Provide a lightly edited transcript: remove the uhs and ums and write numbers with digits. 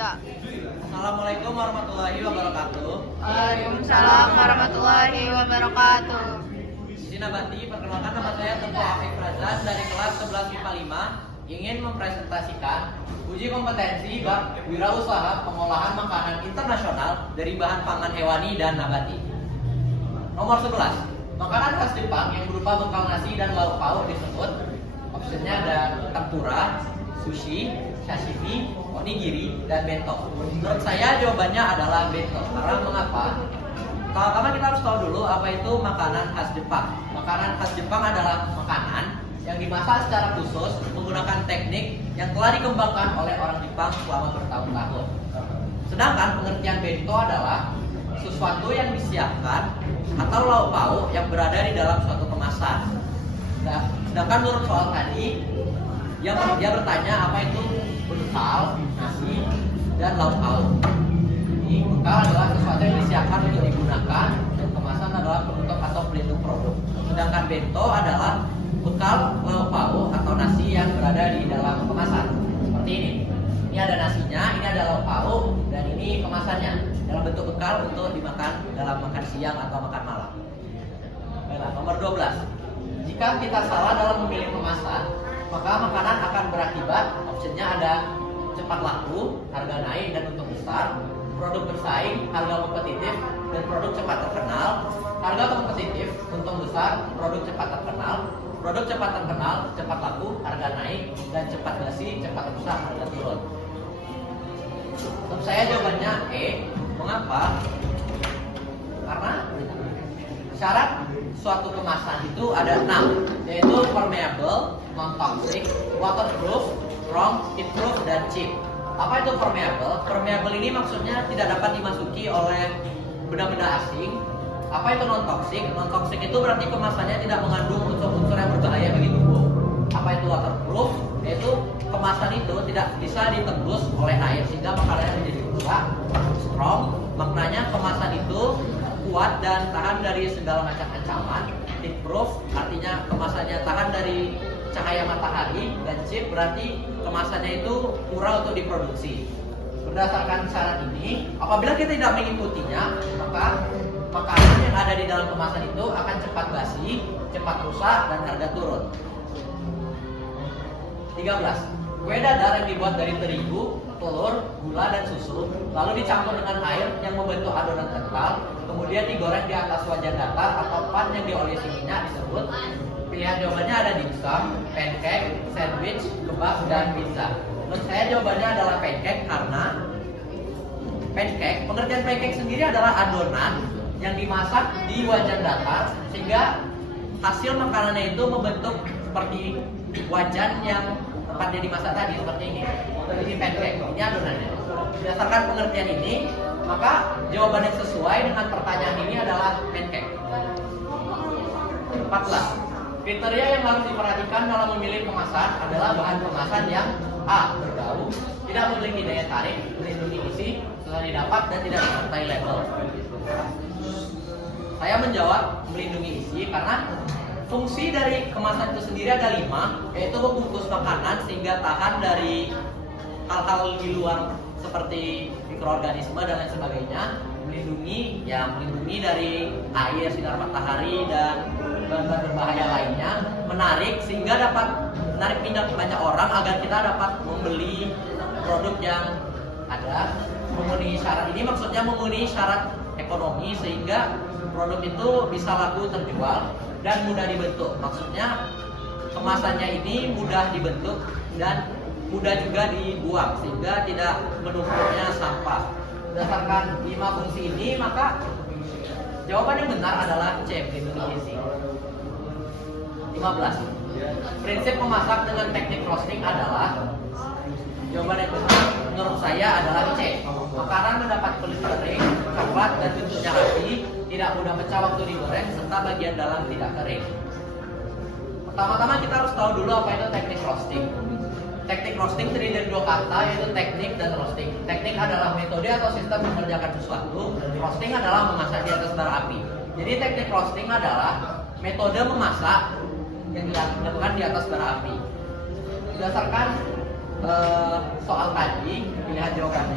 3. Assalamualaikum warahmatullahi wabarakatuh. Waalaikumsalam warahmatullahi wabarakatuh. Di Nabati, perkenalkan nama saya Teguh Afif Razan dari kelas 11 IPA 5 ingin mempresentasikan uji kompetensi bab wirausaha pengolahan makanan internasional dari bahan pangan hewani dan nabati. Nomor 11. Makanan khas Jepang yang berupa bekal nasi dan lauk pauk disebut. Opsinya ada tempura, sushi, sashimi, onigiri, dan bento. Menurut saya jawabannya adalah bento. Karena mengapa? Pertama kita harus tahu dulu apa itu makanan khas Jepang. Makanan khas Jepang adalah makanan yang dimasak secara khusus menggunakan teknik yang telah dikembangkan oleh orang Jepang selama bertahun-tahun. Sedangkan pengertian bento adalah sesuatu yang disiapkan atau lauk pauk yang berada di dalam suatu kemasan. Nah, sedangkan menurut soal tadi, dia bertanya apa itu bekal, nasi, dan lauk pauk. Jadi, bekal adalah sesuatu yang disiapkan untuk digunakan, dan kemasan adalah penutup atau pelindung produk. Sedangkan bento adalah bekal, lauk pauk, atau nasi yang berada di dalam kemasan. Seperti ini. Ini ada nasinya, ini ada lauk pauk, dan ini kemasannya dalam bentuk bekal untuk dimakan dalam makan siang atau makan malam. Baiklah, nomor 12. Jika kita salah dalam memilih kemasan, maka makanan akan berakibat. Opsinya ada cepat laku, harga naik dan untung besar, produk bersaing, harga kompetitif, dan produk cepat terkenal. Harga kompetitif, untung besar, produk cepat terkenal. Produk cepat terkenal, cepat laku, harga naik, dan cepat basi, cepat rusak, harga turun. Untuk saya jawabannya E. Mengapa? Karena syarat suatu kemasan itu ada 6, yaitu permeable, non-toxic, waterproof, strong, heatproof, dan cheap. Apa itu permeable? Permeable ini maksudnya tidak dapat dimasuki oleh benda-benda asing. Apa itu non-toxic? Non-toxic itu berarti kemasannya tidak mengandung unsur-unsur yang berbahaya bagi tubuh. Apa itu waterproof? Yaitu kemasan itu tidak bisa ditembus oleh air sehingga makanannya menjadi rusak. Strong, maknanya kemasan itu kuat dan tahan dari segala macam ancaman. Heatproof artinya kemasannya tahan dari cahaya matahari. Dan cheap berarti kemasannya itu murah untuk diproduksi. Berdasarkan syarat ini, apabila kita tidak mengikutinya, maka makanan yang ada di dalam kemasan itu akan cepat basi, cepat rusak, dan harga turun. 13. Kue dadar yang dibuat dari terigu, telur, gula, dan susu lalu dicampur dengan air yang membentuk adonan kental, kemudian digoreng di atas wajan datar atau pan yang diolesi minyak disebut. Pilihan jawabannya ada dimsum, pancake, sandwich, kebab, dan pizza. Menurut saya jawabannya adalah pancake karena pengertian pancake sendiri adalah adonan yang dimasak di wajan datar sehingga hasil makanannya itu membentuk seperti wajan yang tempatnya dimasak tadi, seperti ini. Ini pancake, ini adonannya. Berdasarkan pengertian ini, maka jawaban yang sesuai dengan pertanyaan ini adalah pancake. 14. Kriteria yang harus diperhatikan dalam memilih kemasan adalah bahan kemasan yang A. Berbau, tidak memiliki daya tarik, melindungi isi, susah didapat, dan tidak disertai label. Saya menjawab melindungi isi karena fungsi dari kemasan itu sendiri ada 5, yaitu membungkus makanan sehingga tahan dari hal-hal di luar seperti mikroorganisme dan lain sebagainya. Melindungi dari air, sinar matahari, dan bahan-bahan berbahaya lainnya. Menarik sehingga dapat menarik minat banyak orang agar kita dapat membeli produk yang ada. Memenuhi syarat ini maksudnya memenuhi syarat ekonomi sehingga produk itu bisa laku terjual dan mudah dibentuk. Maksudnya kemasannya ini mudah dibentuk dan mudah juga dibuang sehingga tidak menumpuknya sampah. Berdasarkan 5 fungsi ini, maka jawaban yang benar adalah C, melindungi isi. 15. Prinsip memasak dengan teknik roasting adalah, jawaban yang benar menurut saya adalah C. Makanan mendapat kulit kering, coklat, dan bentuknya rapi, tidak mudah pecah waktu digoreng, serta bagian dalam tidak kering. Pertama-tama kita harus tahu dulu apa itu teknik roasting. Teknik roasting terdiri dari 2 kata, yaitu teknik dan roasting. Teknik adalah metode atau sistem mengerjakan sesuatu. Roasting adalah memasak di atas bara api. Jadi teknik roasting adalah metode memasak yang dilakukan di atas bara api. Berdasarkan soal tadi, pilihan jawabannya